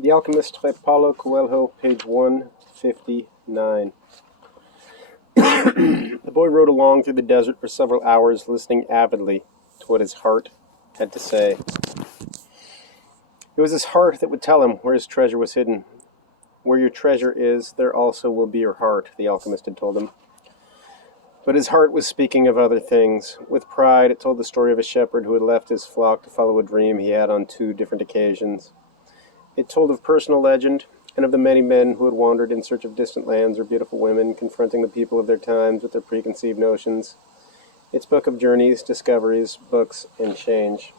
The Alchemist by Paulo Coelho, page 159. The boy rode along through the desert for several hours, listening avidly to what his heart had to say. It was his heart that would tell him where his treasure was hidden. Where your treasure is, there also will be your heart, the alchemist had told him. But his heart was speaking of other things. With pride, it told the story of a shepherd who had left his flock to follow a dream he had on 2 different occasions. It told of personal legend, and of the many men who had wandered in search of distant lands or beautiful women, confronting the people of their times with their preconceived notions. It spoke of journeys, discoveries, books, and change.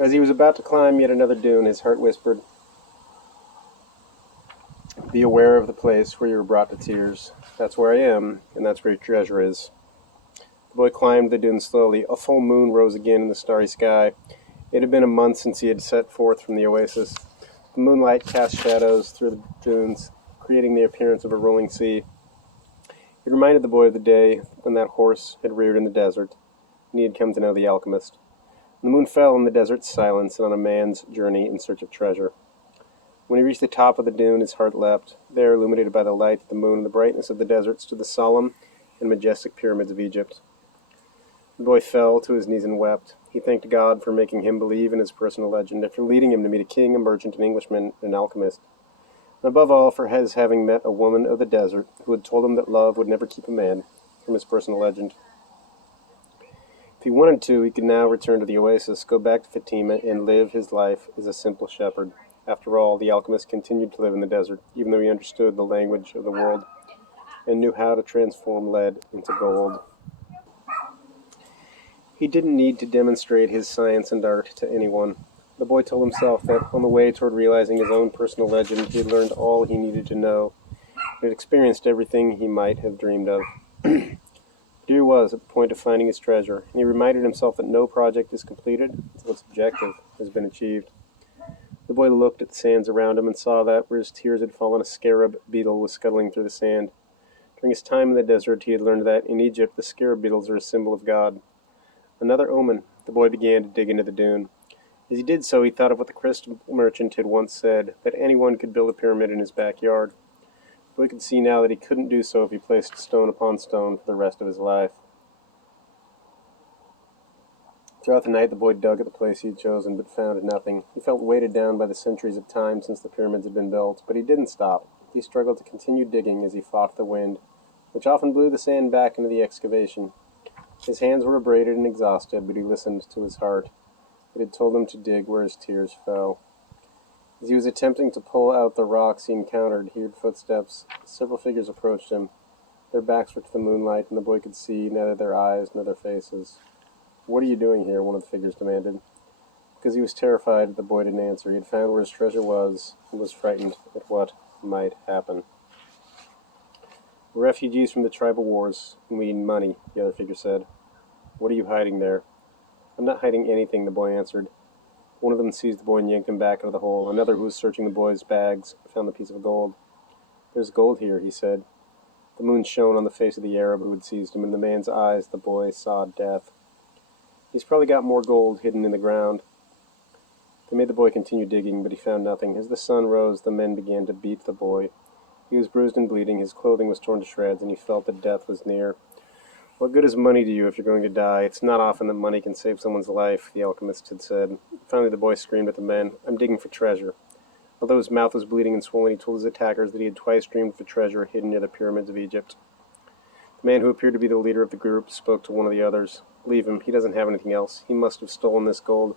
As he was about to climb yet another dune, his heart whispered, "Be aware of the place where you were brought to tears. That's where I am, and that's where your treasure is." The boy climbed the dune slowly. A full moon rose again in the starry sky. It had been a month since he had set forth from the oasis. The moonlight cast shadows through the dunes, creating the appearance of a rolling sea. It reminded the boy of the day when that horse had reared in the desert, and he had come to know the alchemist. The moon fell in the desert's silence and on a man's journey in search of treasure. When he reached the top of the dune, his heart leapt. There, illuminated by the light of the moon and the brightness of the desert, stood the solemn and majestic pyramids of Egypt. The boy fell to his knees and wept. He thanked God for making him believe in his personal legend, and for leading him to meet a king, a merchant, an Englishman, and an alchemist. And above all, for his having met a woman of the desert who had told him that love would never keep a man from his personal legend. If he wanted to, he could now return to the oasis, go back to Fatima, and live his life as a simple shepherd. After all, the alchemist continued to live in the desert, even though he understood the language of the world and knew how to transform lead into gold. He didn't need to demonstrate his science and art to anyone. The boy told himself that on the way toward realizing his own personal legend, he had learned all he needed to know, and had experienced everything he might have dreamed of. Here he was at the point of finding his treasure, and he reminded himself that no project is completed until its objective has been achieved. The boy looked at the sands around him and saw that where his tears had fallen, a scarab beetle was scuttling through the sand. During his time in the desert, he had learned that in Egypt the scarab beetles are a symbol of God. Another omen. The boy began to dig into the dune. As he did so, he thought of what the crystal merchant had once said, that anyone could build a pyramid in his backyard. The boy could see now that he couldn't do so if he placed stone upon stone for the rest of his life. Throughout the night, the boy dug at the place he had chosen, but found nothing. He felt weighted down by the centuries of time since the pyramids had been built, but he didn't stop. He struggled to continue digging as he fought the wind, which often blew the sand back into the excavation. His hands were abraded and exhausted, but he listened to his heart. It had told him to dig where his tears fell. As he was attempting to pull out the rocks he encountered, he heard footsteps. Several figures approached him. Their backs were to the moonlight, and the boy could see neither their eyes nor their faces. "What are you doing here?" one of the figures demanded. Because he was terrified, the boy didn't answer. He had found where his treasure was, and was frightened at what might happen. "We're refugees from the tribal wars, and we need money," the other figure said. "What are you hiding there?" "I'm not hiding anything," the boy answered. One of them seized the boy and yanked him back into the hole. Another, who was searching the boy's bags, found the piece of gold. "There's gold here," he said. The moon shone on the face of the Arab who had seized him. In the man's eyes, the boy saw death. "He's probably got more gold hidden in the ground." They made the boy continue digging, but he found nothing. As the sun rose, the men began to beat the boy. He was bruised and bleeding, his clothing was torn to shreds, and he felt that death was near. "What good is money to you if you're going to die? It's not often that money can save someone's life," the alchemist had said. Finally the boy screamed at the men, "I'm digging for treasure." Although his mouth was bleeding and swollen, he told his attackers that he had twice dreamed of a treasure hidden near the pyramids of Egypt. The man, who appeared to be the leader of the group, spoke to one of the others. "Leave him. He doesn't have anything else. He must have stolen this gold."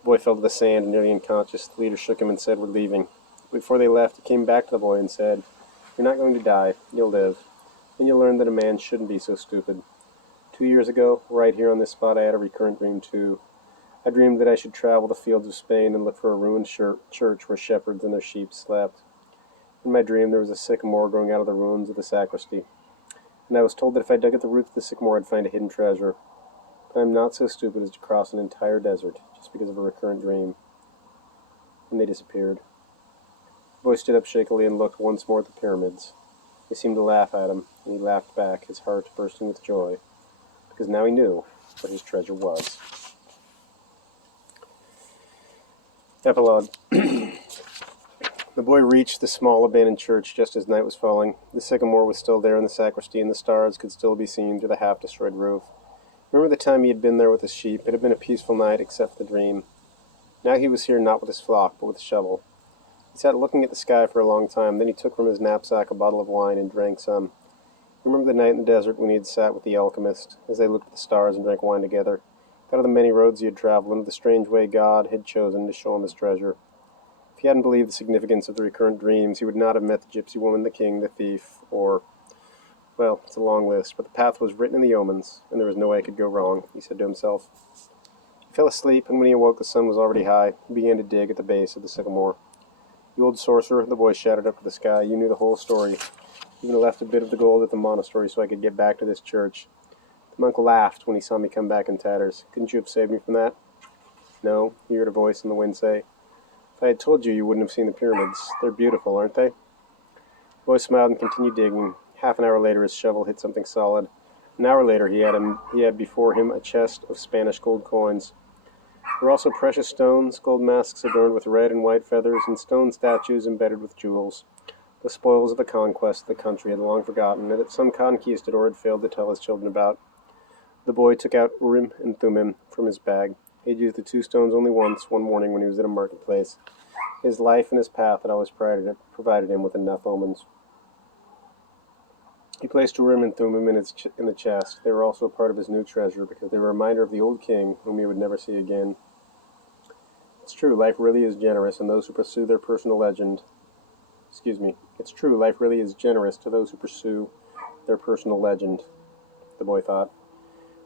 The boy fell to the sand, nearly unconscious. The leader shook him and said, "We're leaving." Before they left, he came back to the boy and said, "You're not going to die. You'll live. Then you'll learn that a man shouldn't be so stupid. 2 years ago, right here on this spot, I had a recurrent dream too. I dreamed that I should travel the fields of Spain and look for a ruined church where shepherds and their sheep slept. In my dream, there was a sycamore growing out of the ruins of the sacristy, and I was told that if I dug at the roots of the sycamore, I'd find a hidden treasure. But I'm not so stupid as to cross an entire desert just because of a recurrent dream." And they disappeared. The boy stood up shakily and looked once more at the pyramids. They seemed to laugh at him, and he laughed back, his heart bursting with joy, because now he knew what his treasure was. Epilogue. The boy reached the small abandoned church just as night was falling. The sycamore was still there in the sacristy, and the stars could still be seen through the half-destroyed roof. Remember the time he had been there with his sheep? It had been a peaceful night, except for the dream. Now he was here not with his flock, but with a shovel. He sat looking at the sky for a long time. Then he took from his knapsack a bottle of wine and drank some. He remembered the night in the desert when he had sat with the alchemist, as they looked at the stars and drank wine together. Thought of the many roads he had traveled, and of the strange way God had chosen to show him his treasure. If he hadn't believed the significance of the recurrent dreams, he would not have met the gypsy woman, the king, the thief, or... well, it's a long list, but the path was written in the omens, and there was no way it could go wrong, he said to himself. He fell asleep, and when he awoke the sun was already high. He began to dig at the base of the sycamore. "You old sorcerer," the boy shouted up to the sky, "you knew the whole story. You even left a bit of the gold at the monastery so I could get back to this church." The monk laughed when he saw me come back in tatters. "Couldn't you have saved me from that?" "No," he heard a voice in the wind say. "If I had told you, you wouldn't have seen the pyramids. They're beautiful, aren't they?" The boy smiled and continued digging. Half an hour later his shovel hit something solid. An hour later he had before him a chest of Spanish gold coins. There were also precious stones, gold masks adorned with red and white feathers, and stone statues embedded with jewels. The spoils of a conquest the country had long forgotten, and that some conquistador had failed to tell his children about. The boy took out Urim and Thummim from his bag. He had used the two stones only once, one morning when he was at a marketplace. His life and his path had always provided him with enough omens. He placed Urim and Thummim in the chest. They were also a part of his new treasure, because they were a reminder of the old king, whom he would never see again. It's true, life really is generous, and those who pursue their personal legend... It's true, life really is generous to those who pursue their personal legend, the boy thought.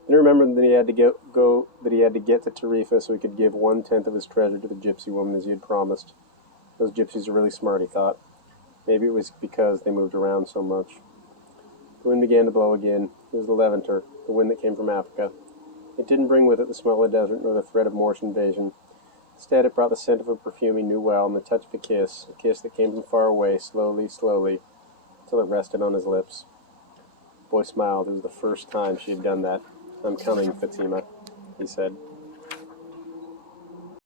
Then he remembered that he had to get to Tarifa so he could give 1/10 of his treasure to the gypsy woman as he had promised. Those gypsies are really smart, he thought. Maybe it was because they moved around so much. The wind began to blow again. It was the Levanter, the wind that came from Africa. It didn't bring with it the smell of the desert nor the threat of Moorish invasion. Instead, it brought the scent of a perfume he knew well and the touch of a kiss that came from far away, slowly, slowly, until it rested on his lips. The boy smiled. It was the first time she had done that. "I'm coming, Fatima," he said.